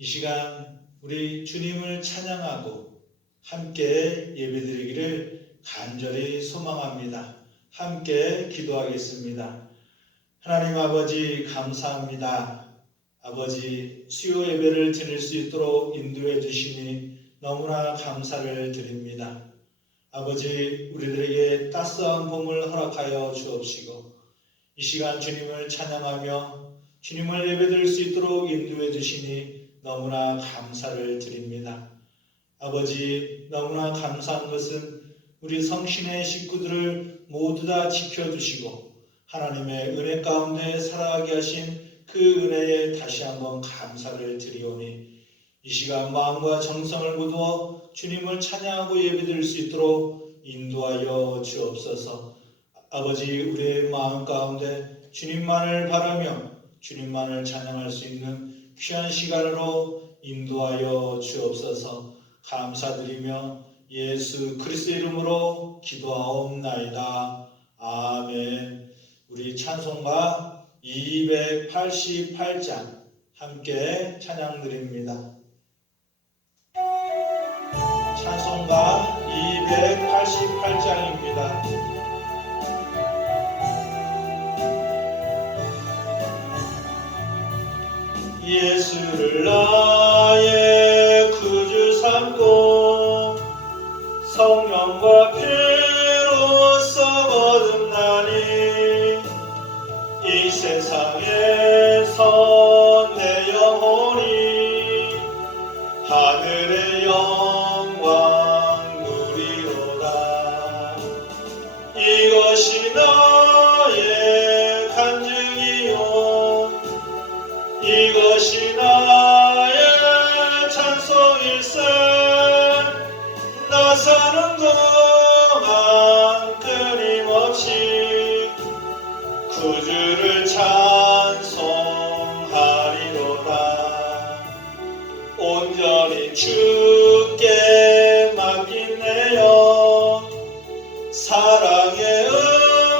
이 시간 우리 주님을 찬양하고 함께 예배드리기를 간절히 소망합니다. 함께 기도하겠습니다. 하나님 아버지 감사합니다. 아버지 수요 예배를 드릴 수 있도록 인도해 주시니 너무나 감사를 드립니다. 아버지 우리들에게 따스한 봄을 허락하여 주옵시고 이 시간 주님을 찬양하며 주님을 예배드릴 수 있도록 인도해 주시니 너무나 감사를 드립니다. 아버지 너무나 감사한 것은 우리 성신의 식구들을 모두 다 지켜주시고 하나님의 은혜 가운데 살아가게 하신 그 은혜에 다시 한번 감사를 드리오니 이 시간 마음과 정성을 거두어 주님을 찬양하고 예배드릴 수 있도록 인도하여 주옵소서. 아버지 우리의 마음 가운데 주님만을 바라며 주님만을 찬양할 수 있는 귀한 시간으로 인도하여 주옵소서. 감사드리며 예수 그리스도 이름으로 기도하옵나이다. 아멘. 우리 찬송가 288장 함께 찬양드립니다. 찬송가 288장입니다. 예수를 나의 구주 삼고 성령과 피로써 거듭나니 이 세상에서 내 영혼이 하늘의 영광 누리로다. 이것이 나의 간증이요 이것이 나의 찬송일세. 나 사는 동안 끊임없이 구주를 찬송하리로다. 온전히 주께 맡긴 내 영 사랑의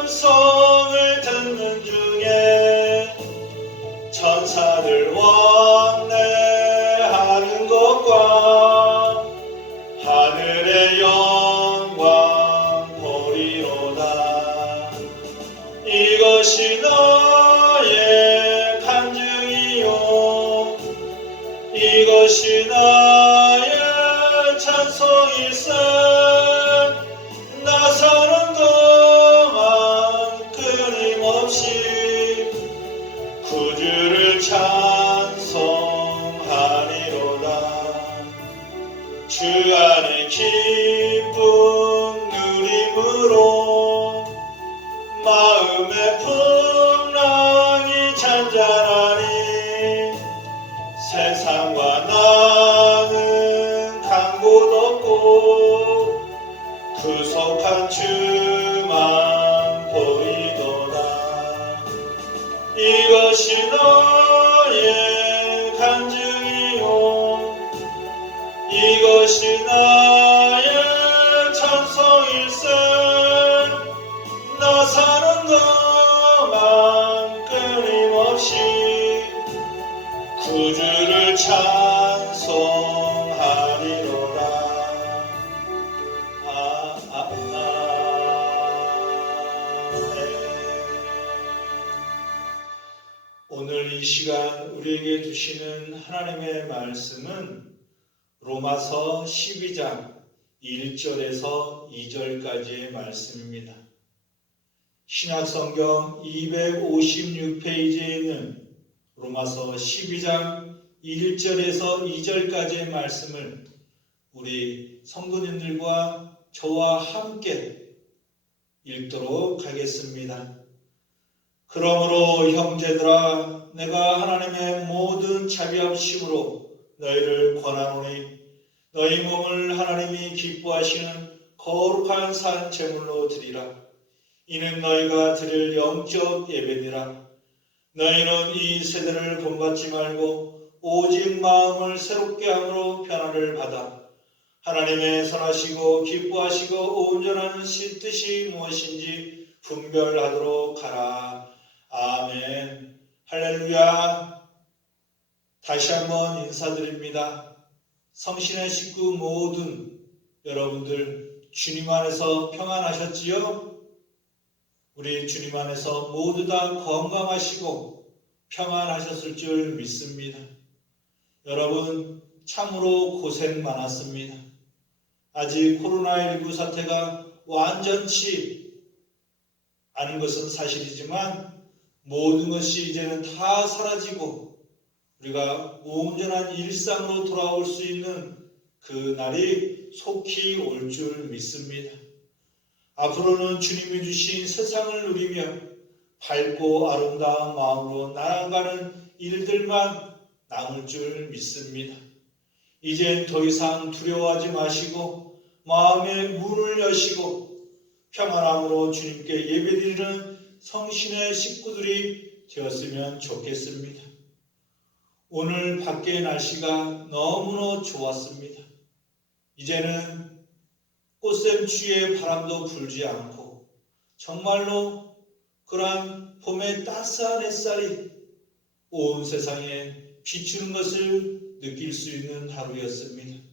음성을 듣는 중에 천사들 왕래하는 것과 하늘의 영광 보리로다. 이것이 나의 간증이요 이것이 나의 찬송일세. 나 사는 동안 끊임없이 구주를 찬송하리로다. 주 안에 기쁨 누림으로 마음의 풍랑이 잔잔하니 세상과 나는 간 곳 없고 구속한 주만 보이도다. 이것이 나의 간증이요 이것이 나의 찬송일세. 나 사는 동안 끊임없이 구주를 찬송하리로다. 오늘 이 시간 우리에게 주시는 하나님의 말씀은 로마서 12장 1절에서 2절까지의 말씀입니다. 신약성경 256페이지에 있는 로마서 12장 1절에서 2절까지의 말씀을 우리 성도님들과 저와 함께 읽도록 하겠습니다. 그러므로 형제들아 내가 하나님의 모든 자비하심으로 너희를 권하노니 너희 몸을 하나님이 기뻐하시는 거룩한 산 제물로 드리라. 이는 너희가 드릴 영적 예배니라. 너희는 이 세대를 본받지 말고 오직 마음을 새롭게 함으로 변화를 받아 하나님의 선하시고 기뻐하시고 온전한 신 뜻이 무엇인지 분별하도록 하라. 아멘. 할렐루야. 다시 한번 인사드립니다. 성신의 식구 모든 여러분들 주님 안에서 평안하셨지요? 우리 주님 안에서 모두 다 건강하시고 평안하셨을 줄 믿습니다. 여러분 참으로 고생 많았습니다. 아직 코로나19 사태가 완전치 않은 것은 사실이지만 모든 것이 이제는 다 사라지고 우리가 온전한 일상으로 돌아올 수 있는 그 날이 속히 올 줄 믿습니다. 앞으로는 주님이 주신 세상을 누리며 밝고 아름다운 마음으로 나아가는 일들만 남을 줄 믿습니다. 이젠 더 이상 두려워하지 마시고 마음의 문을 여시고 평안함으로 주님께 예배드리는 성신의 식구들이 되었으면 좋겠습니다. 오늘 밖의 날씨가 너무나 좋았습니다. 이제는 꽃샘추위에 바람도 불지 않고 정말로 그러한 봄의 따스한 햇살이 온 세상에 비추는 것을 느낄 수 있는 하루였습니다.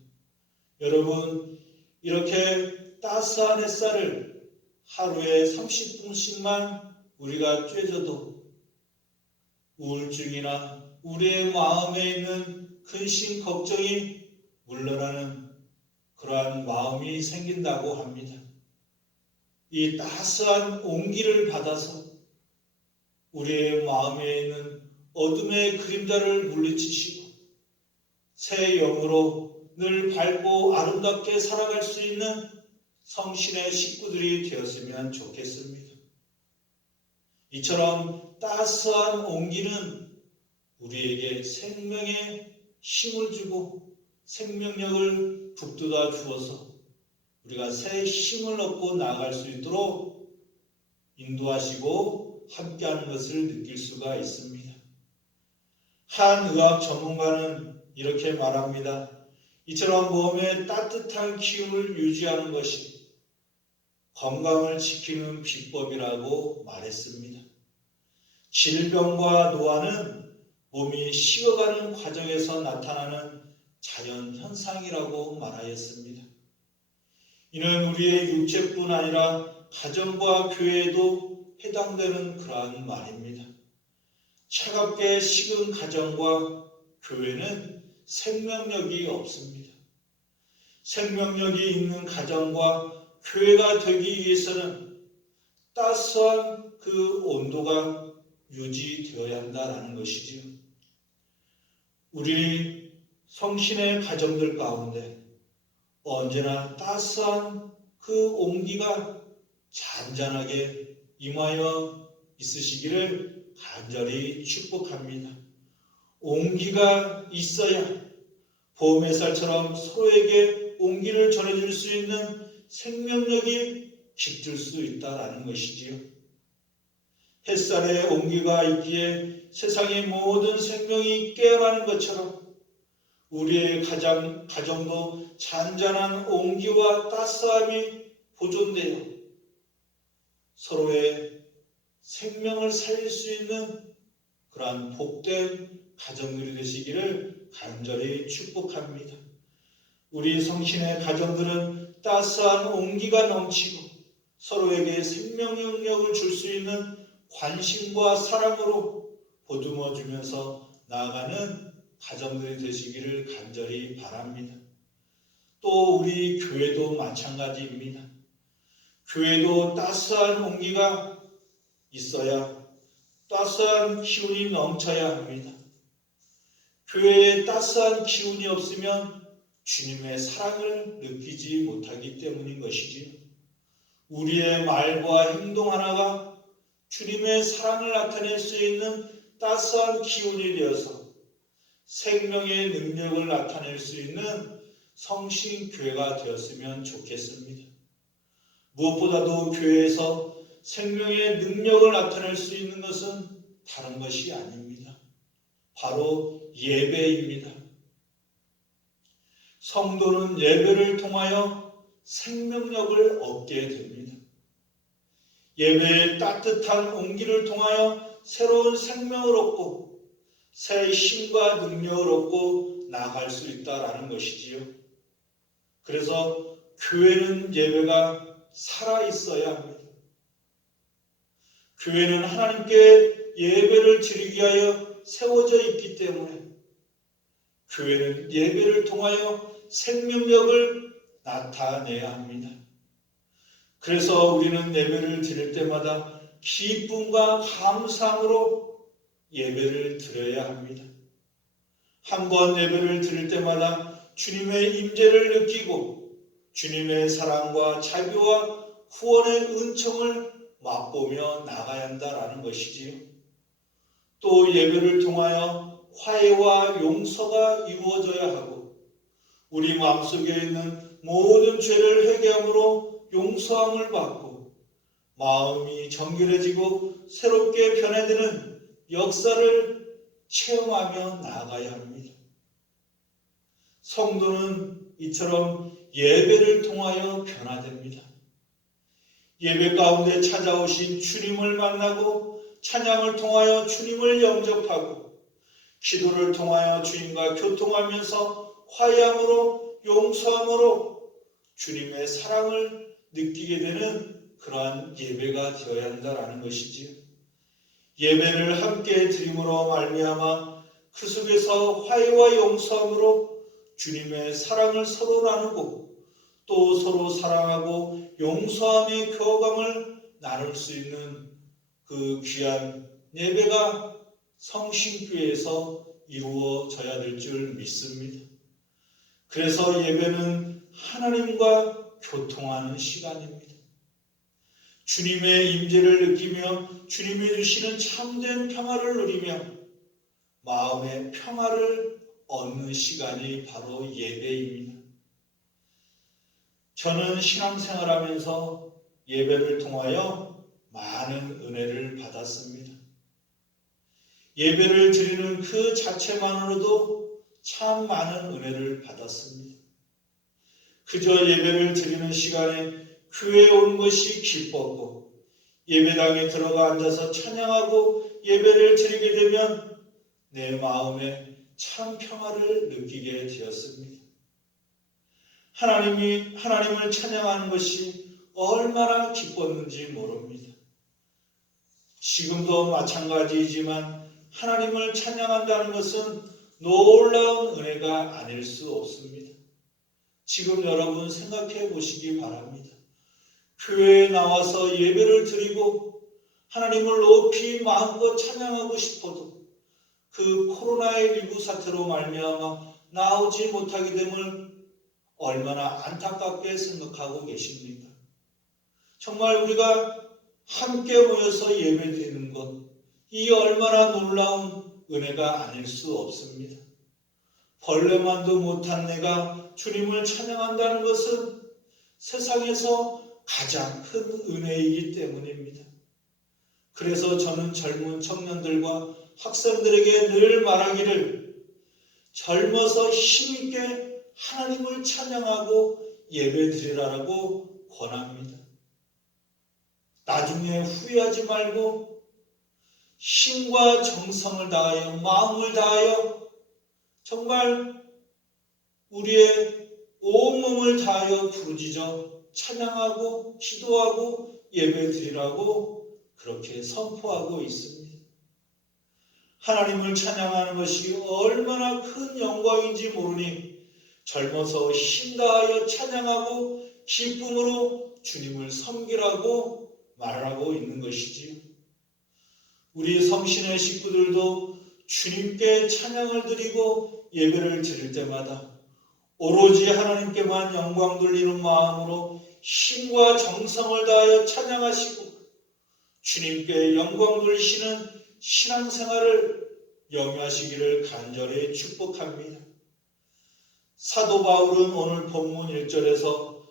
여러분, 이렇게 따스한 햇살을 하루에 30분씩만 우리가 쬐져도 우울증이나 우리의 마음에 있는 근심 걱정이 물러나는 그러한 마음이 생긴다고 합니다. 이 따스한 온기를 받아서 우리의 마음에 있는 어둠의 그림자를 물리치시고 새 영으로 늘 밝고 아름답게 살아갈 수 있는 성신의 식구들이 되었으면 좋겠습니다. 이처럼 따스한 온기는 우리에게 생명의 힘을 주고 생명력을 북돋아 주어서 우리가 새 힘을 얻고 나아갈 수 있도록 인도하시고 함께하는 것을 느낄 수가 있습니다. 한 의학 전문가는 이렇게 말합니다. 이처럼 몸의 따뜻한 기운을 유지하는 것이 건강을 지키는 비법이라고 말했습니다. 질병과 노화는 몸이 식어가는 과정에서 나타나는 자연 현상이라고 말하였습니다. 이는 우리의 육체뿐 아니라 가정과 교회에도 해당되는 그러한 말입니다. 차갑게 식은 가정과 교회는 생명력이 없습니다. 생명력이 있는 가정과 교회가 되기 위해서는 따스한 그 온도가 유지되어야 한다는 것이지요. 우리 성신의 가정들 가운데 언제나 따스한 그 온기가 잔잔하게 임하여 있으시기를 간절히 축복합니다. 온기가 있어야 봄 햇살처럼 서로에게 온기를 전해줄 수 있는 생명력이 깃들 수 있다는 것이지요. 햇살에 온기가 있기에 세상의 모든 생명이 깨어나는 것처럼 우리의 가정도 잔잔한 온기와 따스함이 보존되어 서로의 생명을 살릴 수 있는 그러한 복된 가정들이 되시기를 간절히 축복합니다. 우리 성신의 가정들은 따스한 온기가 넘치고 서로에게 생명력을 줄 수 있는 관심과 사랑으로 보듬어 주면서 나아가는 가정들이 되시기를 간절히 바랍니다. 또 우리 교회도 마찬가지입니다. 교회도 따스한 온기가 있어야 따스한 기운이 넘쳐야 합니다. 교회에 따스한 기운이 없으면 주님의 사랑을 느끼지 못하기 때문인 것이지요. 우리의 말과 행동 하나가 주님의 사랑을 나타낼 수 있는 따스한 기운이 되어서 생명의 능력을 나타낼 수 있는 성신교회가 되었으면 좋겠습니다. 무엇보다도 교회에서 생명의 능력을 나타낼 수 있는 것은 다른 것이 아닙니다. 바로 예배입니다. 성도는 예배를 통하여 생명력을 얻게 됩니다. 예배의 따뜻한 온기를 통하여 새로운 생명을 얻고 새 힘과 능력을 얻고 나아갈 수 있다라는 것이지요. 그래서 교회는 예배가 살아 있어야 합니다. 교회는 하나님께 예배를 드리기 위하여 세워져 있기 때문에 교회는 예배를 통하여 생명력을 나타내야 합니다. 그래서 우리는 예배를 드릴 때마다 기쁨과 감사함으로 예배를 드려야 합니다. 한 번 예배를 드릴 때마다 주님의 임재를 느끼고 주님의 사랑과 자비와 후원의 은총을 맛보며 나가야 한다라는 것이지요. 또 예배를 통하여 화해와 용서가 이루어져야 하고 우리 마음속에 있는 모든 죄를 회개함으로 용서함을 받고 마음이 정결해지고 새롭게 변화되는 역사를 체험하며 나아가야 합니다. 성도는 이처럼 예배를 통하여 변화됩니다. 예배 가운데 찾아오신 주님을 만나고 찬양을 통하여 주님을 영접하고 기도를 통하여 주님과 교통하면서 화해함으로 용서함으로 주님의 사랑을 느끼게 되는 그러한 예배가 되어야 한다라는 것이지요. 예배를 함께 드림으로 말미암아 그 속에서 화해와 용서함으로 주님의 사랑을 서로 나누고 또 서로 사랑하고 용서함의 교감을 나눌 수 있는 그 귀한 예배가 성신교회에서 이루어져야 될 줄 믿습니다. 그래서 예배는 하나님과 교통하는 시간입니다. 주님의 임재를 느끼며 주님이 주시는 참된 평화를 누리며 마음의 평화를 얻는 시간이 바로 예배입니다. 저는 신앙생활하면서 예배를 통하여 많은 은혜를 받았습니다. 예배를 드리는 그 자체만으로도 참 많은 은혜를 받았습니다. 그저 예배를 드리는 시간에 교회에 오는 것이 기뻤고 예배당에 들어가 앉아서 찬양하고 예배를 드리게 되면 내 마음에 참 평화를 느끼게 되었습니다. 하나님을 찬양하는 것이 얼마나 기뻤는지 모릅니다. 지금도 마찬가지이지만 하나님을 찬양한다는 것은 놀라운 은혜가 아닐 수 없습니다. 지금 여러분 생각해 보시기 바랍니다. 교회에 나와서 예배를 드리고 하나님을 높이 마음껏 찬양하고 싶어도 그 코로나19 사태로 말미암아 나오지 못하게 됨을 얼마나 안타깝게 생각하고 계십니까? 정말 우리가 함께 모여서 예배드리는 것, 이 얼마나 놀라운 은혜가 아닐 수 없습니다. 벌레만도 못한 내가 주님을 찬양한다는 것은 세상에서 가장 큰 은혜이기 때문입니다. 그래서 저는 젊은 청년들과 학생들에게 늘 말하기를 젊어서 힘있게 하나님을 찬양하고 예배드리라고 권합니다. 나중에 후회하지 말고 힘과 정성을 다하여 마음을 다하여 정말 우리의 온몸을 다하여 부르짖어 찬양하고 기도하고 예배드리라고 그렇게 선포하고 있습니다. 하나님을 찬양하는 것이 얼마나 큰 영광인지 모르니 젊어서 힘 다하여 찬양하고 기쁨으로 주님을 섬기라고 말하고 있는 것이지요. 우리 성신의 식구들도 주님께 찬양을 드리고 예배를 드릴 때마다 오로지 하나님께만 영광 돌리는 마음으로 힘과 정성을 다하여 찬양하시고 주님께 영광 돌리시는 신앙생활을 영위하시기를 간절히 축복합니다. 사도 바울은 오늘 본문 1절에서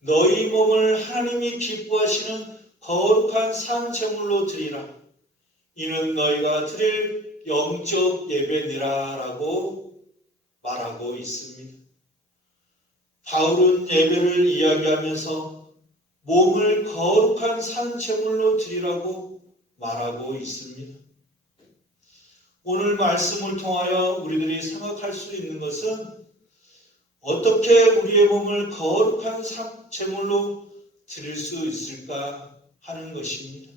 너희 몸을 하나님이 기뻐하시는 거룩한 산 제물로 드리라. 이는 너희가 드릴 영적 예배니라 라고 말하고 있습니다. 바울은 예배를 이야기하면서 몸을 거룩한 산 제물로 드리라고 말하고 있습니다. 오늘 말씀을 통하여 우리들이 생각할 수 있는 것은 어떻게 우리의 몸을 거룩한 제물로 드릴 수 있을까 하는 것입니다.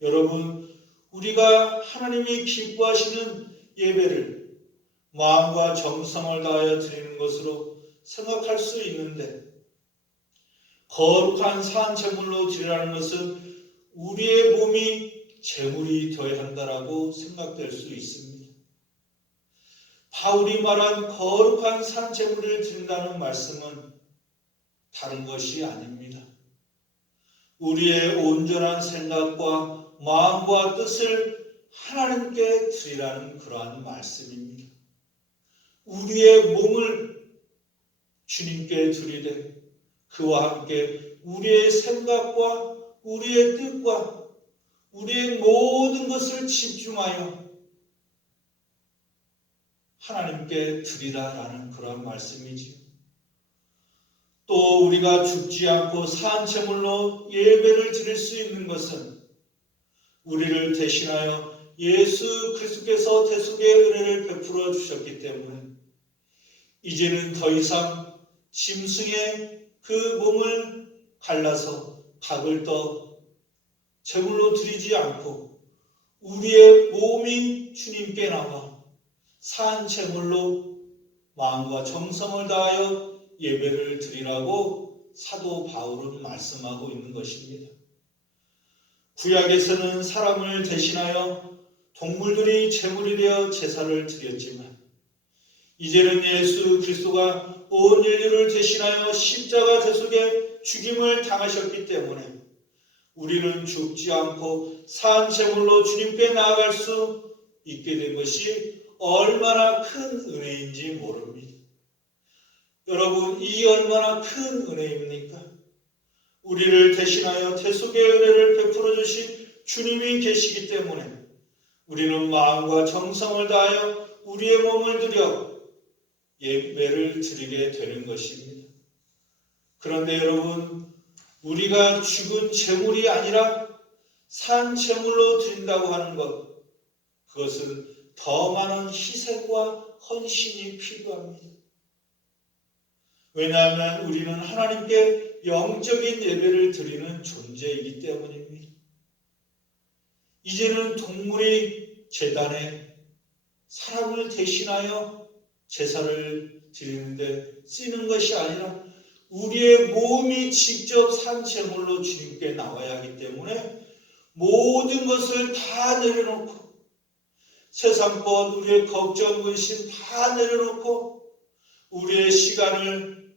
여러분, 우리가 하나님이 기뻐하시는 예배를 마음과 정성을 다하여 드리는 것으로 생각할 수 있는데, 거룩한 산 제물로 드리라는 것은 우리의 몸이 제물이 되어야 한다라고 생각될 수 있습니다. 바울이 말한 거룩한 산 제물을 드린다는 말씀은 다른 것이 아닙니다. 우리의 온전한 생각과 마음과 뜻을 하나님께 드리라는 그러한 말씀입니다. 우리의 몸을 주님께 드리되 그와 함께 우리의 생각과 우리의 뜻과 우리의 모든 것을 집중하여 하나님께 드리라라는 그런 말씀이지요. 또 우리가 죽지 않고 산 제물로 예배를 드릴 수 있는 것은 우리를 대신하여 예수 그리스도께서 대속의 은혜를 베풀어 주셨기 때문에 이제는 더 이상 짐승의 그 몸을 갈라서 각을 떠 제물로 드리지 않고 우리의 몸이 주님께 나와 산 제물로 마음과 정성을 다하여 예배를 드리라고 사도 바울은 말씀하고 있는 것입니다. 구약에서는 사람을 대신하여 동물들이 제물이 되어 제사를 드렸지만 이제는 예수 그리스도가 온 인류를 대신하여 십자가 대속에 죽임을 당하셨기 때문에 우리는 죽지 않고 산 제물로 주님께 나아갈 수 있게 된 것이 얼마나 큰 은혜인지 모릅니다. 여러분, 이 얼마나 큰 은혜입니까? 우리를 대신하여 대속의 은혜를 베풀어 주신 주님이 계시기 때문에 우리는 마음과 정성을 다하여 우리의 몸을 들여 예배를 드리게 되는 것입니다. 그런데 여러분, 우리가 죽은 제물이 아니라 산 제물로 드린다고 하는 것, 그것은 더 많은 희생과 헌신이 필요합니다. 왜냐하면 우리는 하나님께 영적인 예배를 드리는 존재이기 때문입니다. 이제는 동물이 제단에 사람을 대신하여 제사를 드리는데 쓰이는 것이 아니라 우리의 몸이 직접 산 제물로 주님께 나와야 하기 때문에 모든 것을 다 내려놓고 세상 것, 우리의 걱정, 근심 다 내려놓고 우리의 시간을,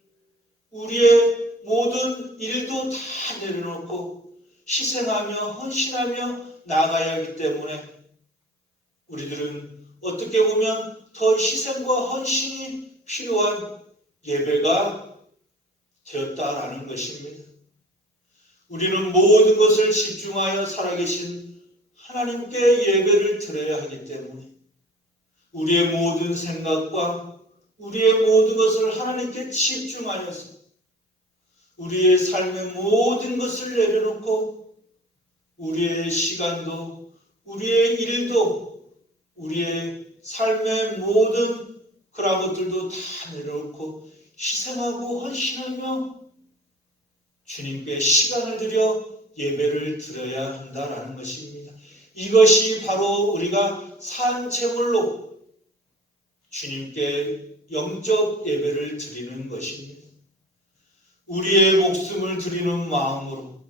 우리의 모든 일도 다 내려놓고 희생하며 헌신하며 나아가야 하기 때문에 우리들은 어떻게 보면 더 희생과 헌신이 필요한 예배가 되었다라는 것입니다. 우리는 모든 것을 집중하여 살아계신 하나님께 예배를 드려야 하기 때문에 우리의 모든 생각과 우리의 모든 것을 하나님께 집중하여서 우리의 삶의 모든 것을 내려놓고 우리의 시간도 우리의 일도 우리의 삶의 모든 그런 것들도 다 내려놓고 희생하고 헌신하며 주님께 시간을 들여 예배를 드려야 한다라는 것입니다. 이것이 바로 우리가 산 제물로 주님께 영적 예배를 드리는 것입니다. 우리의 목숨을 드리는 마음으로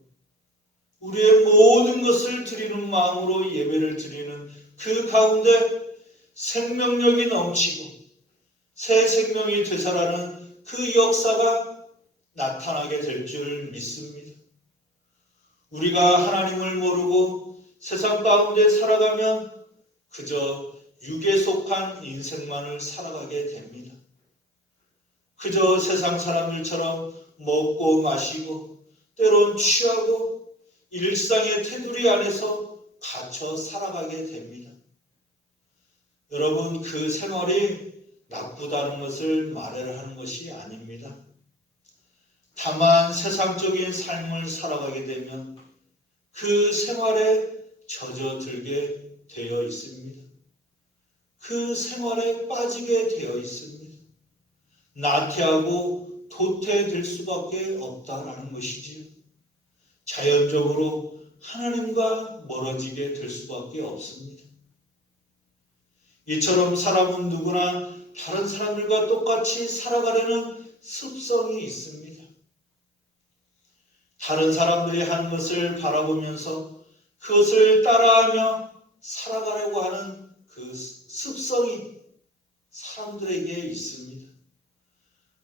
우리의 모든 것을 드리는 마음으로 예배를 드리는 그 가운데 생명력이 넘치고 새 생명이 되살아나는 그 역사가 나타나게 될 줄 믿습니다. 우리가 하나님을 모르고 세상 가운데 살아가면 그저 육에 속한 인생만을 살아가게 됩니다. 그저 세상 사람들처럼 먹고 마시고 때론 취하고 일상의 테두리 안에서 갇혀 살아가게 됩니다. 여러분, 그 생활이 나쁘다는 것을 말하는 것이 아닙니다. 다만 세상적인 삶을 살아가게 되면 그 생활에 젖어들게 되어 있습니다. 그 생활에 빠지게 되어 있습니다. 나태하고 도태될 수밖에 없다라는 것이지요. 자연적으로 하나님과 멀어지게 될 수밖에 없습니다. 이처럼 사람은 누구나 다른 사람들과 똑같이 살아가려는 습성이 있습니다. 다른 사람들이 하는 것을 바라보면서 그것을 따라하며 살아가려고 하는 그 습성이 사람들에게 있습니다.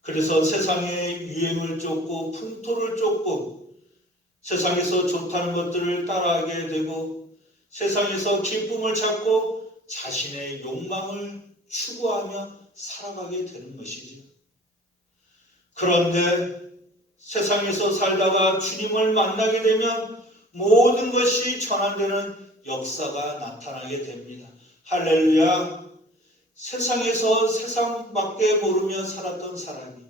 그래서 세상의 유행을 쫓고 풍토를 쫓고 세상에서 좋다는 것들을 따라하게 되고 세상에서 기쁨을 찾고 자신의 욕망을 추구하며 살아가게 되는 것이죠. 그런데 세상에서 살다가 주님을 만나게 되면 모든 것이 전환되는 역사가 나타나게 됩니다. 할렐루야! 세상에서 세상밖에 모르며 살았던 사람이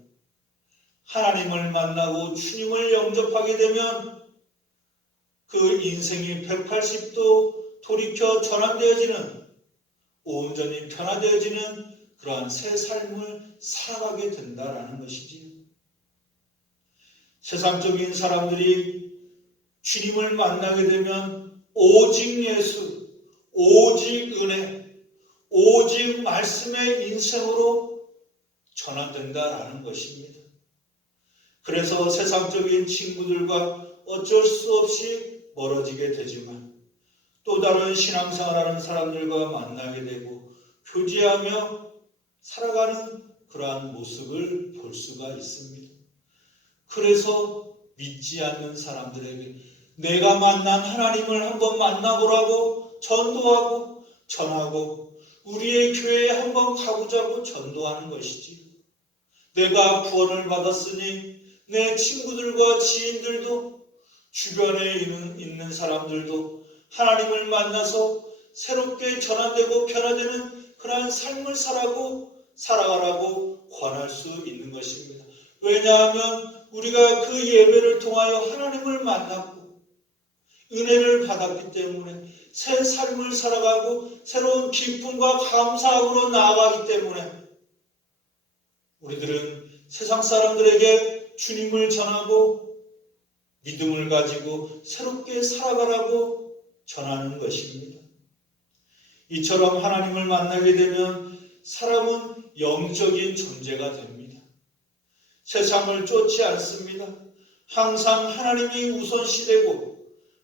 하나님을 만나고 주님을 영접하게 되면 그 인생이 180도 돌이켜 전환되어지는, 온전히 변화되어지는 그러한 새 삶을 살아가게 된다라는 것이지요. 세상적인 사람들이 주님을 만나게 되면 오직 예수, 오직 은혜, 오직 말씀의 인생으로 전환된다라는 것입니다. 그래서 세상적인 친구들과 어쩔 수 없이 멀어지게 되지만 또 다른 신앙생활하는 사람들과 만나게 되고 교제하며 살아가는 그러한 모습을 볼 수가 있습니다. 그래서 믿지 않는 사람들에게 내가 만난 하나님을 한번 만나보라고 전도하고 전하고 우리의 교회에 한번 가보자고 전도하는 것이지. 내가 구원을 받았으니 내 친구들과 지인들도 주변에 있는 사람들도 하나님을 만나서 새롭게 전환되고 변화되는 그러한 삶을 살아가라고 권할 수 있는 것입니다. 왜냐하면 우리가 그 예배를 통하여 하나님을 만났고 은혜를 받았기 때문에 새 삶을 살아가고 새로운 기쁨과 감사함으로 나아가기 때문에 우리들은 세상 사람들에게 주님을 전하고 믿음을 가지고 새롭게 살아가라고 전하는 것입니다. 이처럼 하나님을 만나게 되면 사람은 영적인 존재가 됩니다. 세상을 쫓지 않습니다. 항상 하나님이 우선시되고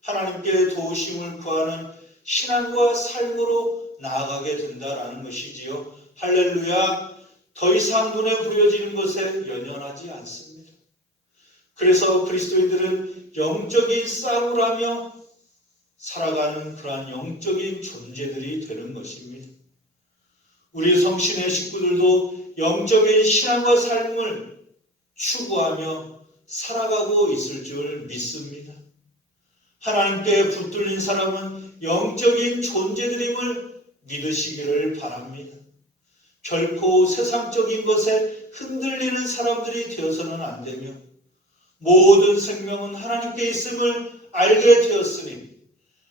하나님께 도우심을 구하는 신앙과 삶으로 나아가게 된다라는 것이지요. 할렐루야! 더 이상 눈에 부여지는 것에 연연하지 않습니다. 그래서 그리스도인들은 영적인 싸움을 하며 살아가는 그러한 영적인 존재들이 되는 것입니다. 우리 성신의 식구들도 영적인 신앙과 삶을 추구하며 살아가고 있을 줄 믿습니다. 하나님께 붙들린 사람은 영적인 존재들임을 믿으시기를 바랍니다. 결코 세상적인 것에 흔들리는 사람들이 되어서는 안 되며 모든 생명은 하나님께 있음을 알게 되었으니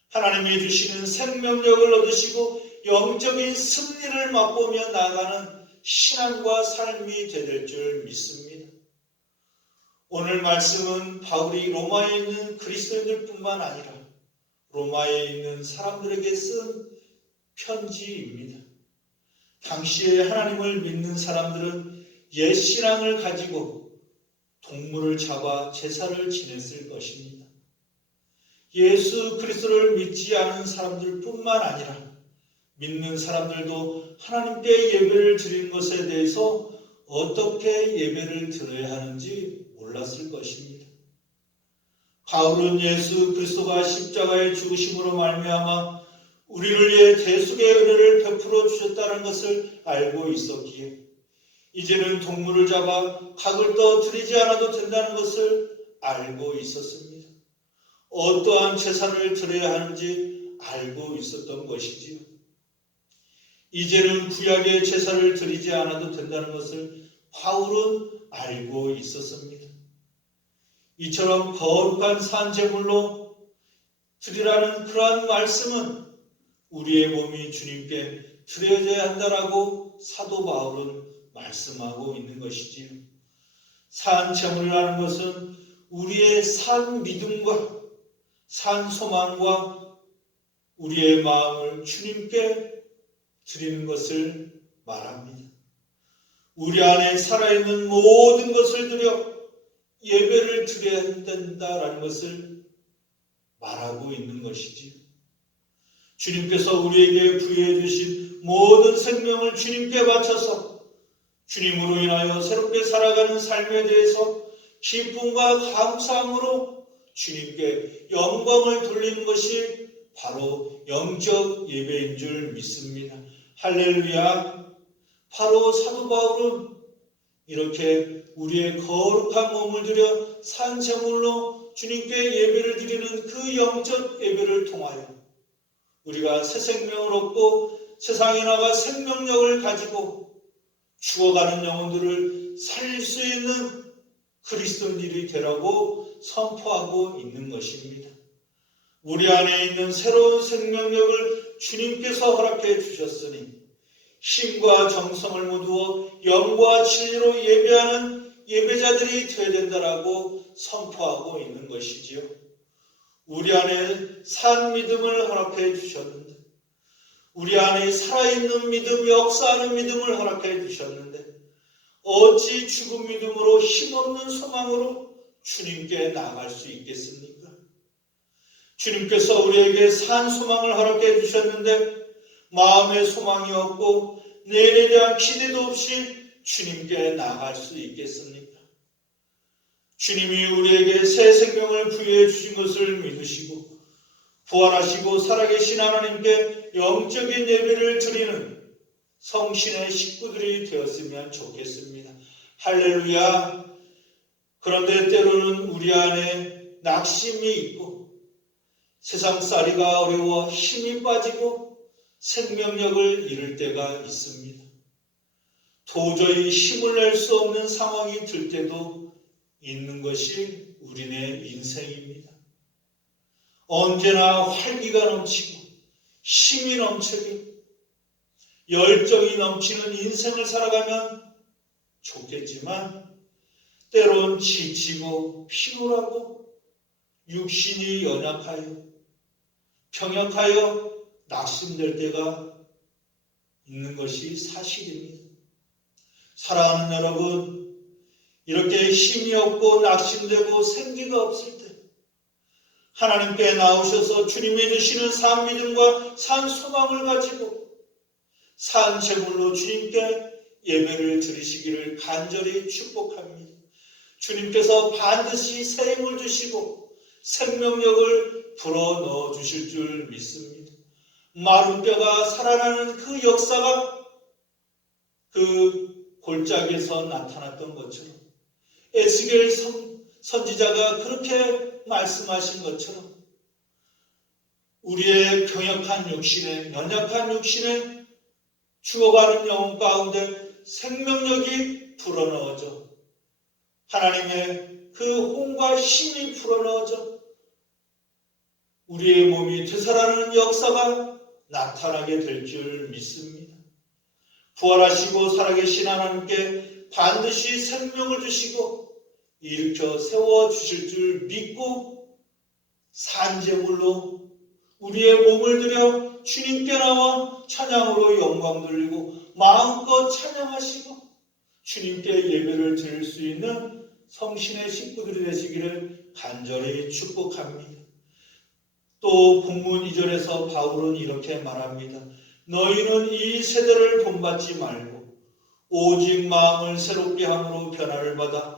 하나님이 주시는 생명력을 얻으시고 영적인 승리를 맛보며 나아가는 신앙과 삶이 되될 줄 믿습니다. 오늘 말씀은 바울이 로마에 있는 그리스도인들뿐만 아니라 로마에 있는 사람들에게 쓴 편지입니다. 당시에 하나님을 믿는 사람들은 옛 신앙을 가지고 동물을 잡아 제사를 지냈을 것입니다. 예수 그리스도를 믿지 않은 사람들뿐만 아니라 믿는 사람들도 하나님께 예배를 드리는 것에 대해서 어떻게 예배를 드려야 하는지 몰랐을 것입니다. 바울은 예수 그리스도가 십자가의 죽으심으로 말미암아 우리를 위해 대속의 은혜를 베풀어 주셨다는 것을 알고 있었기에 이제는 동물을 잡아 각을 떠 드리지 않아도 된다는 것을 알고 있었습니다. 어떠한 제사를 드려야 하는지 알고 있었던 것이지요. 이제는 구약의 제사를 드리지 않아도 된다는 것을 바울은 알고 있었습니다. 이처럼 거룩한 산제물로 드리라는 그러한 말씀은 우리의 몸이 주님께 드려져야 한다라고 사도 바울은 말씀하고 있는 것이지요. 산 제물이라는 것은 우리의 산 믿음과 산 소망과 우리의 마음을 주님께 드리는 것을 말합니다. 우리 안에 살아있는 모든 것을 드려 예배를 드려야 된다라는 것을 말하고 있는 것이지요. 주님께서 우리에게 부여해 주신 모든 생명을 주님께 바쳐서 주님으로 인하여 새롭게 살아가는 삶에 대해서 기쁨과 감사함으로 주님께 영광을 돌리는 것이 바로 영적 예배인 줄 믿습니다. 할렐루야. 바로 사도 바울은 이렇게 우리의 거룩한 몸을 들여 산 제물로 주님께 예배를 드리는 그 영적 예배를 통하여 우리가 새 생명을 얻고 세상에 나가 생명력을 가지고 죽어가는 영혼들을 살릴 수 있는 그리스도인들이 되라고 선포하고 있는 것입니다. 우리 안에 있는 새로운 생명력을 주님께서 허락해 주셨으니 힘과 정성을 모두어 영과 진리로 예배하는 예배자들이 되어야 된다라고 선포하고 있는 것이지요. 우리 안에 산 믿음을 허락해 주셨는데, 우리 안에 살아있는 믿음, 역사하는 믿음을 허락해 주셨는데 어찌 죽은 믿음으로 힘없는 소망으로 주님께 나아갈 수 있겠습니까? 주님께서 우리에게 산 소망을 허락해 주셨는데 마음의 소망이 없고 내일에 대한 기대도 없이 주님께 나아갈 수 있겠습니까? 주님이 우리에게 새 생명을 부여해 주신 것을 믿으시고 부활하시고 살아계신 하나님께 영적인 예배를 드리는 성신의 식구들이 되었으면 좋겠습니다. 할렐루야. 그런데 때로는 우리 안에 낙심이 있고 세상살이가 어려워 힘이 빠지고 생명력을 잃을 때가 있습니다. 도저히 힘을 낼 수 없는 상황이 들 때도 있는 것이 우리네 인생입니다. 언제나 활기가 넘치고 힘이 넘치고 열정이 넘치는 인생을 살아가면 좋겠지만 때론 지치고 피곤하고 육신이 연약하여 병약하여 낙심될 때가 있는 것이 사실입니다. 사랑하는 여러분, 이렇게 힘이 없고 낙심되고 생기가 없을 때 하나님께 나오셔서 주님이 주시는 산 믿음과 산 소망을 가지고 산 제물로 주님께 예배를 드리시기를 간절히 축복합니다. 주님께서 반드시 새 힘을 주시고 생명력을 불어넣어 주실 줄 믿습니다. 마른 뼈가 살아나는 그 역사가 그 골짜기에서 나타났던 것처럼 에스겔 선지자가 그렇게 말씀하신 것처럼 우리의 병약한 육신에 연약한 육신에 죽어가는 영혼 가운데 생명력이 불어넣어져 하나님의 그 혼과 힘이 불어넣어져 우리의 몸이 되살아나는 역사가 나타나게 될 줄 믿습니다. 부활하시고 살아계신 하나님께 반드시 생명을 주시고 일으켜 세워주실 줄 믿고 산제물로 우리의 몸을 들여 주님께 나와 찬양으로 영광 돌리고 마음껏 찬양하시고 주님께 예배를 드릴 수 있는 성신의 식구들이 되시기를 간절히 축복합니다. 또 본문 2절에서 바울은 이렇게 말합니다. 너희는 이 세대를 본받지 말고 오직 마음을 새롭게 함으로 변화를 받아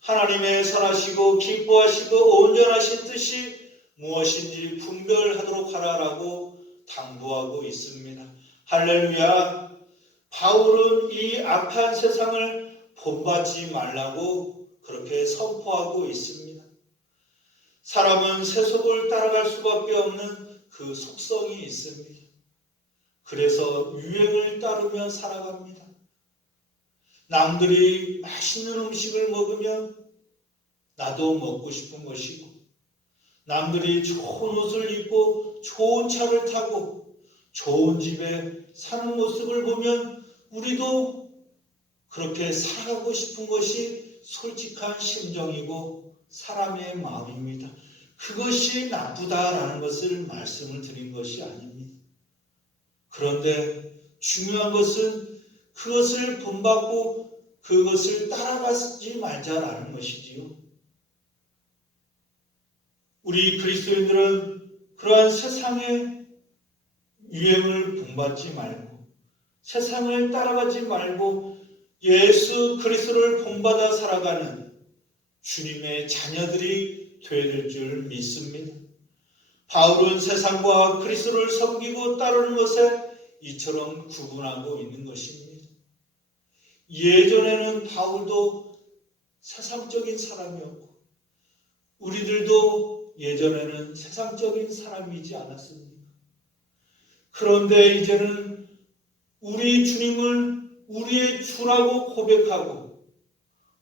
하나님의 선하시고 기뻐하시고 온전하신 뜻이 무엇인지 분별하도록 하라라고 당부하고 있습니다. 할렐루야. 바울은 이 악한 세상을 본받지 말라고 그렇게 선포하고 있습니다. 사람은 세속을 따라갈 수밖에 없는 그 속성이 있습니다. 그래서 유행을 따르며 살아갑니다. 남들이 맛있는 음식을 먹으면 나도 먹고 싶은 것이고 남들이 좋은 옷을 입고 좋은 차를 타고 좋은 집에 사는 모습을 보면 우리도 그렇게 살아가고 싶은 것이 솔직한 심정이고 사람의 마음입니다. 그것이 나쁘다라는 것을 말씀을 드린 것이 아닙니다. 그런데 중요한 것은 그것을 본받고 그것을 따라가지 말자라는 것이지요. 우리 그리스도인들은 그러한 세상의 유행을 본받지 말고 세상을 따라가지 말고 예수 그리스도를 본받아 살아가는 주님의 자녀들이 되어야 될 줄 믿습니다. 바울은 세상과 그리스도를 섬기고 따르는 것에 이처럼 구분하고 있는 것입니다. 예전에는 바울도 세상적인 사람이었고 우리들도 예전에는 세상적인 사람이지 않았습니까? 그런데 이제는 우리 주님을 우리의 주라고 고백하고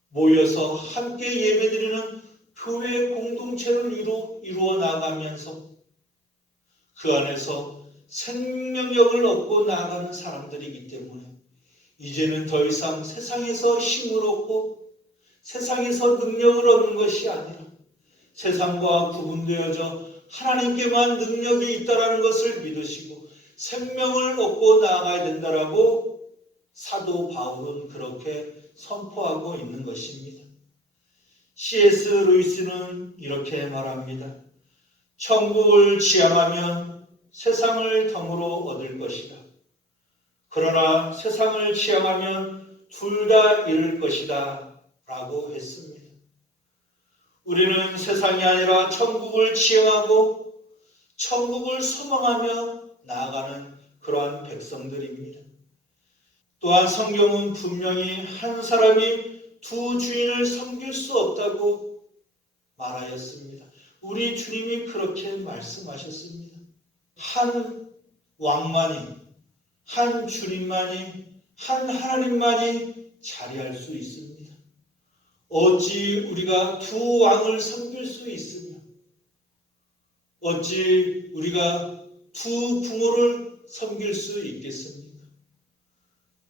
모여서 함께 예배드리는 교회 공동체를 이루어 나가면서 그 안에서 생명력을 얻고 나아가는 사람들이기 때문에 이제는 더 이상 세상에서 힘을 얻고 세상에서 능력을 얻는 것이 아니라 세상과 구분되어져 하나님께만 능력이 있다라는 것을 믿으시고 생명을 얻고 나아가야 된다라고 사도 바울은 그렇게 선포하고 있는 것입니다. C.S. 루이스는 이렇게 말합니다. 천국을 지향하면 세상을 덤으로 얻을 것이다. 그러나 세상을 지향하면 둘 다 잃을 것이다 라고 했습니다. 우리는 세상이 아니라 천국을 지향하고 천국을 소망하며 나아가는 그러한 백성들입니다. 또한 성경은 분명히 한 사람이 두 주인을 섬길 수 없다고 말하였습니다. 우리 주님이 그렇게 말씀하셨습니다. 한 왕만이, 한 주님만이, 한 하나님만이 자리할 수 있습니다. 어찌 우리가 두 왕을 섬길 수 있으며 어찌 우리가 두 부모를 섬길 수 있겠습니까?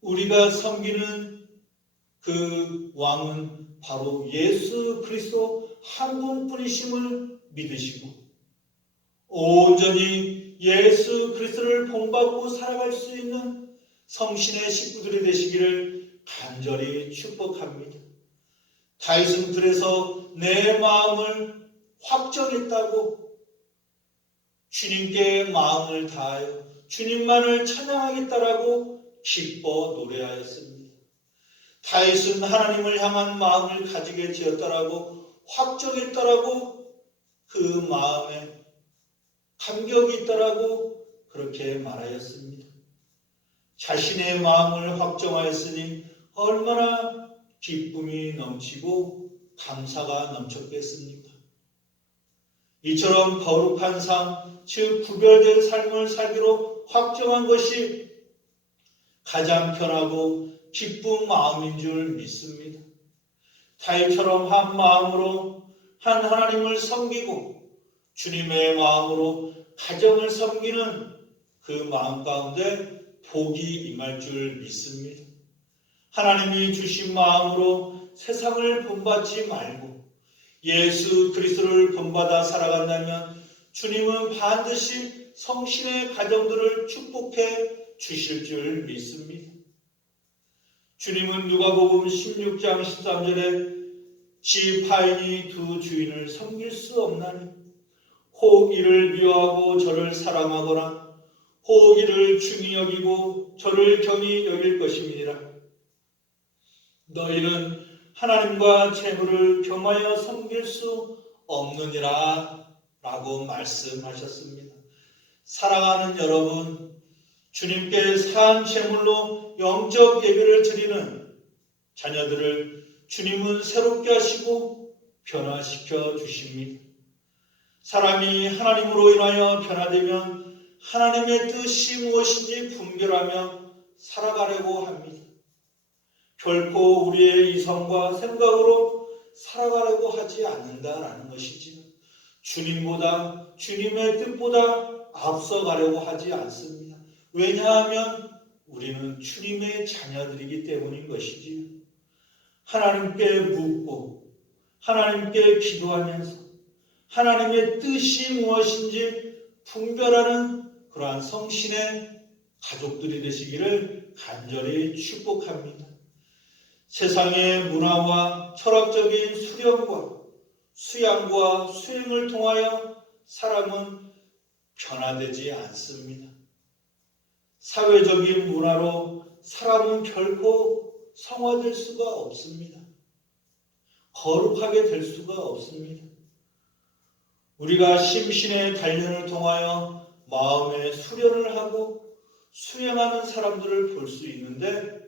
우리가 섬기는 그 왕은 바로 예수 그리스도 한 분뿐이심을 믿으시고 온전히 예수 그리스도를 본받고 살아갈 수 있는 성신의 식구들이 되시기를 간절히 축복합니다. 다윗은 그래서 내 마음을 확정했다고 주님께 마음을 다하여 주님만을 찬양하겠다라고 기뻐 노래하였습니다. 다윗은 하나님을 향한 마음을 가지게 되었다라고 확정했다라고 그 마음에 감격이 있다라고 그렇게 말하였습니다. 자신의 마음을 확정하였으니 얼마나 기쁨이 넘치고 감사가 넘쳤겠습니까? 이처럼 거룩한 삶, 즉 구별된 삶을 살기로 확정한 것이 가장 편하고 기쁜 마음인 줄 믿습니다. 다윗처럼 한 마음으로 한 하나님을 섬기고 주님의 마음으로 가정을 섬기는 그 마음 가운데 복이 임할 줄 믿습니다. 하나님이 주신 마음으로 세상을 본받지 말고 예수 그리스도를 본받아 살아간다면 주님은 반드시 성신의 가정들을 축복해 주실 줄 믿습니다. 주님은 누가복음 16장 13절에 지 파인이 두 주인을 섬길 수 없나니 혹 이를 미워하고 저를 사랑하거나 혹 이를 중히 여기고 저를 경히 여길 것임이니라. 너희는 하나님과 재물을 겸하여 섬길 수 없느니라 라고 말씀하셨습니다. 사랑하는 여러분, 주님께 산 제물로 영적 예배를 드리는 자녀들을 주님은 새롭게 하시고 변화시켜 주십니다. 사람이 하나님으로 인하여 변화되면 하나님의 뜻이 무엇인지 분별하며 살아가려고 합니다. 결코 우리의 이성과 생각으로 살아가려고 하지 않는다라는 것이지요. 주님보다 주님의 뜻보다 앞서가려고 하지 않습니다. 왜냐하면 우리는 주님의 자녀들이기 때문인 것이지요. 하나님께 묻고 하나님께 기도하면서 하나님의 뜻이 무엇인지 분별하는 그러한 성신의 가족들이 되시기를 간절히 축복합니다. 세상의 문화와 철학적인 수련과 수양과 수행을 통하여 사람은 변화되지 않습니다. 사회적인 문화로 사람은 결코 성화될 수가 없습니다. 거룩하게 될 수가 없습니다. 우리가 심신의 단련을 통하여 마음의 수련을 하고 수행하는 사람들을 볼 수 있는데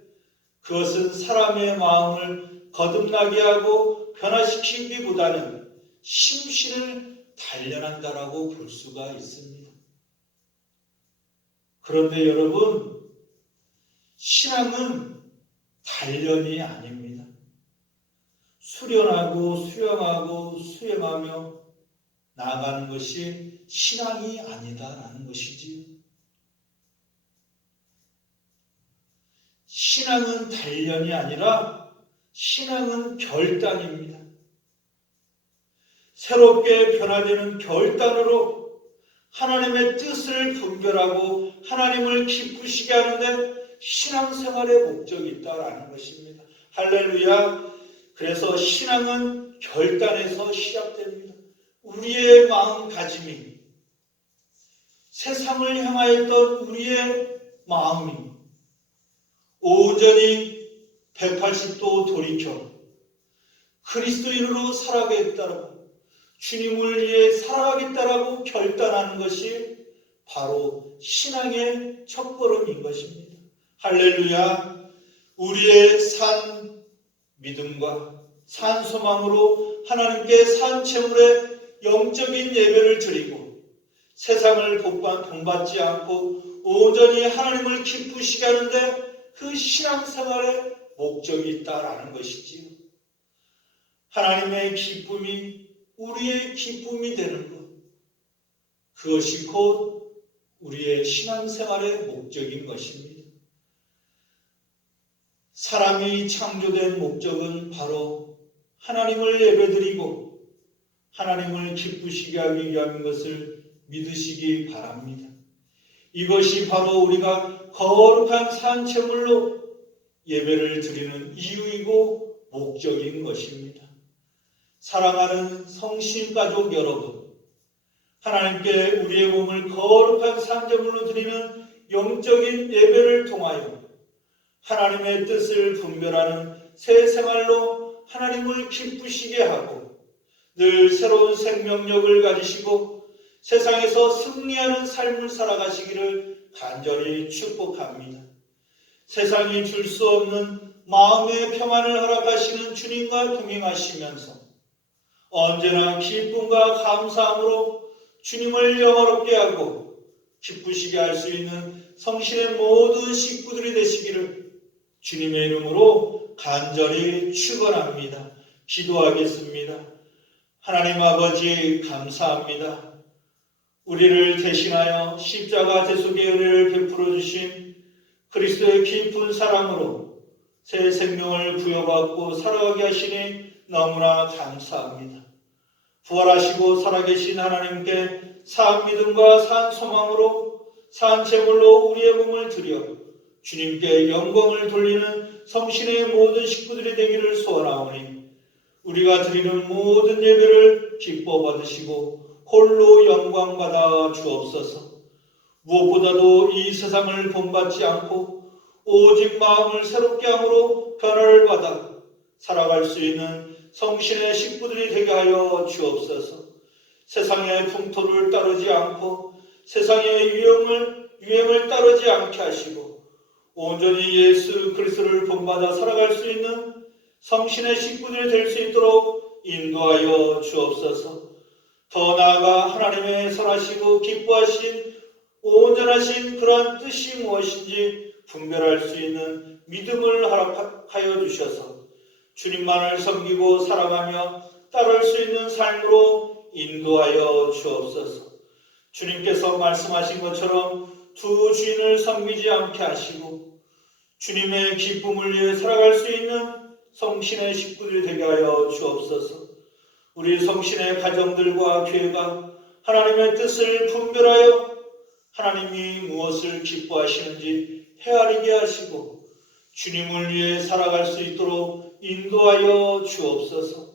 그것은 사람의 마음을 거듭나게 하고 변화시키기보다는 심신을 단련한다라고 볼 수가 있습니다. 그런데 여러분, 신앙은 단련이 아닙니다. 수련하고 수영하고 수행하며 나아가는 것이 신앙이 아니다라는 것이지요. 신앙은 단련이 아니라 신앙은 결단입니다. 새롭게 변화되는 결단으로 하나님의 뜻을 분별하고 하나님을 기쁘시게 하는데 신앙생활의 목적이 있다라는 것입니다. 할렐루야. 그래서 신앙은 결단에서 시작됩니다. 우리의 마음가짐이 세상을 향하였던 우리의 마음이 온전히 180도 돌이켜 그리스도인으로 살아가겠다라고 주님을 위해 살아가겠다라고 결단하는 것이 바로 신앙의 첫걸음인 것입니다. 할렐루야. 우리의 산 믿음과 산 소망으로 하나님께 산 제물의 영적인 예배를 드리고 세상을 본받지 않고 온전히 하나님을 기쁘시게 하는데 그 신앙생활의 목적이 있다라는 것이지요. 하나님의 기쁨이 우리의 기쁨이 되는 것, 그것이 곧 우리의 신앙생활의 목적인 것입니다. 사람이 창조된 목적은 바로 하나님을 예배드리고 하나님을 기쁘시게 하기 위한 것을 믿으시기 바랍니다. 이것이 바로 우리가 거룩한 산제물로 예배를 드리는 이유이고 목적인 것입니다. 사랑하는 성신가족 여러분, 하나님께 우리의 몸을 거룩한 산제물로 드리는 영적인 예배를 통하여 하나님의 뜻을 분별하는 새 생활로 하나님을 기쁘시게 하고 늘 새로운 생명력을 가지시고 세상에서 승리하는 삶을 살아가시기를 간절히 축복합니다. 세상이 줄 수 없는 마음의 평안을 허락하시는 주님과 동행하시면서 언제나 기쁨과 감사함으로 주님을 영화롭게 하고 기쁘시게 할 수 있는 성신의 모든 식구들이 되시기를 주님의 이름으로 간절히 축원합니다. 기도하겠습니다. 하나님 아버지 감사합니다. 우리를 대신하여 십자가 대속의 은혜를 베풀어 주신 그리스도의 깊은 사랑으로 새 생명을 부여받고 살아가게 하시니 너무나 감사합니다. 부활하시고 살아계신 하나님께 산 믿음과 산 소망으로 산 제물로 우리의 몸을 드려 주님께 영광을 돌리는 성신의 모든 식구들이 되기를 소원하오니 우리가 드리는 모든 예배를 기뻐 받으시고 홀로 영광 받아 주옵소서. 무엇보다도 이 세상을 본받지 않고 오직 마음을 새롭게 함으로 변화를 받아 살아갈 수 있는 성신의 식구들이 되게 하여 주옵소서. 세상의 풍토를 따르지 않고 세상의 유행을 따르지 않게 하시고 온전히 예수 그리스도를 본받아 살아갈 수 있는 성신의 식구들이 될 수 있도록 인도하여 주옵소서. 더 나아가 하나님의 선하시고 기뻐하신 온전하신 그러한 뜻이 무엇인지 분별할 수 있는 믿음을 허락하여 주셔서 주님만을 섬기고 살아가며 따를 수 있는 삶으로 인도하여 주옵소서. 주님께서 말씀하신 것처럼 두 주인을 섬기지 않게 하시고 주님의 기쁨을 위해 살아갈 수 있는 성신의 식구들이 되게 하여 주옵소서. 우리 성신의 가정들과 교회가 하나님의 뜻을 분별하여 하나님이 무엇을 기뻐하시는지 헤아리게 하시고 주님을 위해 살아갈 수 있도록 인도하여 주옵소서.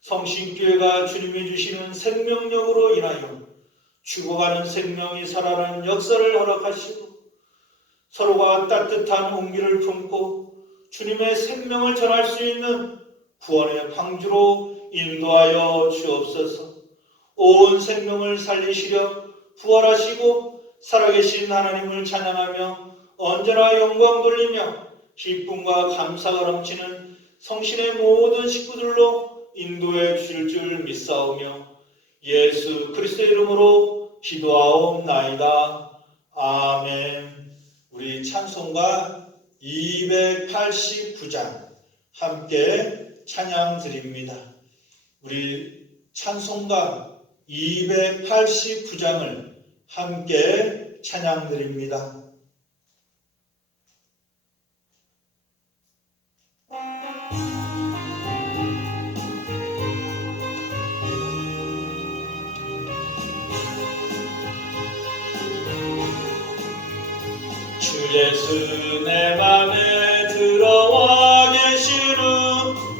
성신교회가 주님이 주시는 생명력으로 인하여 죽어가는 생명이 살아나는 역사를 허락하시고 서로가 따뜻한 온기를 품고 주님의 생명을 전할 수 있는 구원의 방주로 인도하여 주옵소서. 온 생명을 살리시려 부활하시고 살아계신 하나님을 찬양하며 언제나 영광 돌리며 기쁨과 감사가 넘치는 성신의 모든 식구들로 인도해 주실 줄 믿사오며 예수 그리스도의 이름으로 기도하옵나이다. 아멘. 우리 찬송가 289장 함께 찬양 드립니다. 우리 찬송가 289장을 함께 찬양 드립니다. 주 예수 내 맘에 들어와 계시는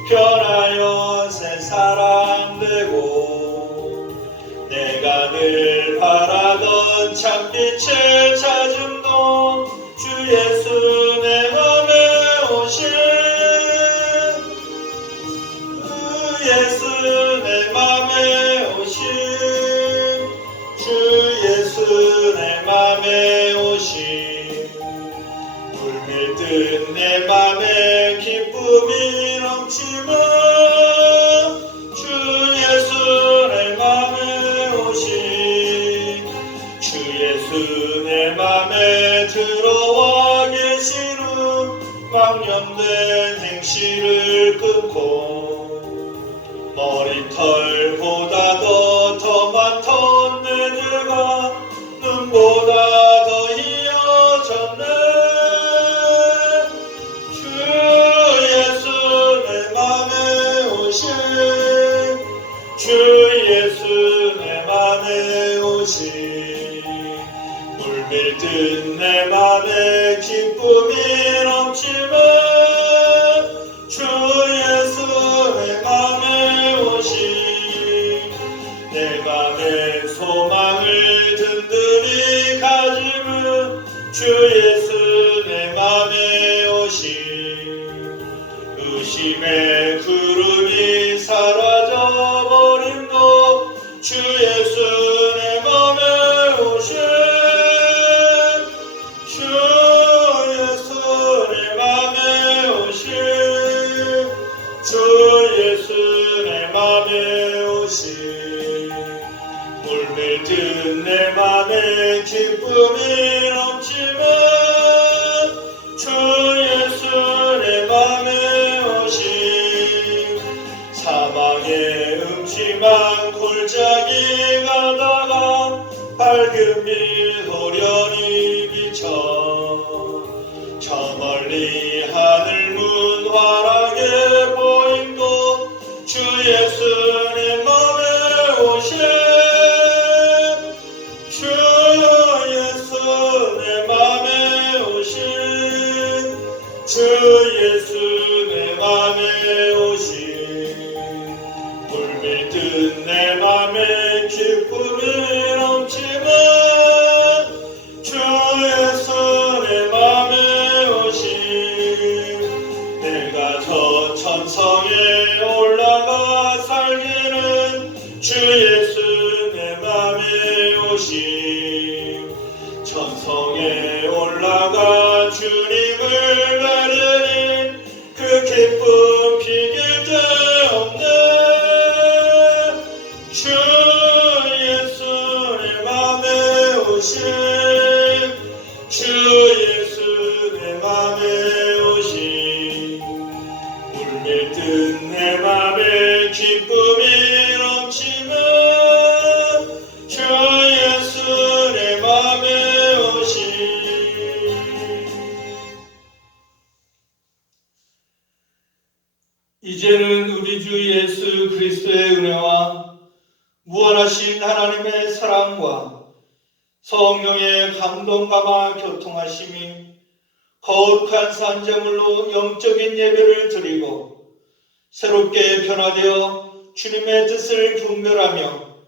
변하여 새 사람 되고 내가 늘 바라던 참빛을 찾음도 주 예수 내 맘에 오신 주 예수 내 맘에 오신 주 예수 내 맘에 오신 물밀듯 내 맘에 기쁨이 넘치며 주 예수 내 맘에 오신 주 예수 내 맘에 들어와 계시는 망령된 행실을 끊고 머리털보다도 더 많던 내 죄가 눈보다 더 희어졌네. 주 예수 내 맘에 오신 물밀듯 내 맘에 기쁨이 넘치며 주 예수 내 맘에 오신 내 맘에 소망을 든든히 가지면 주 예수 내 맘에 오신 의심의 구름이 사라져 버림도 주 예수 내 맘에 오신 주 예수 내 맘에 오신 주 예수 내 맘에 오신 물밀듯 내 맘에 기쁨이 넘치며 주 예수 내 맘에 오신 사망의 음침한 골짜기 가다가 밝은 빛 호련히 비쳐 저 멀리 하늘 문 환하게 보임도 주 예수 내 맘에 오신 주 예수 내 맘에 오신 주 예수 내 맘에 오신 물밀듯 내 맘에 기쁨이 넘치며 주 예수 내 맘에 오신 내가 저 천성에 올라가 살기는 주 예수 내 맘에 오신 천성에 올라가 주님을 뵈는 그 기쁨 비길 데 없네. 주 예수 내 맘에 오신 주 예수 내 맘에 오신 물밀듯 내 맘에 기쁨이 넘치며 주 예수 내 맘에 오신 이제는 우리 주 예수 그리스도의 은혜와 무한하신 하나님의 사랑과 성령의 감동감화 교통하심이 거룩한 산제물로 영적인 예배를 드리고 새롭게 변화되어 주님의 뜻을 분별하며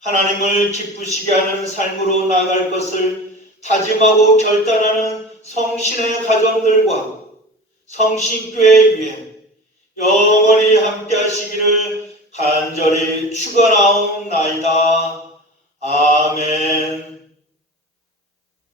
하나님을 기쁘시게 하는 삶으로 나아갈 것을 다짐하고 결단하는 성신의 가정들과 성신교회 위에 영원히 함께 하시기를 간절히 축원하옵나이다. 아멘.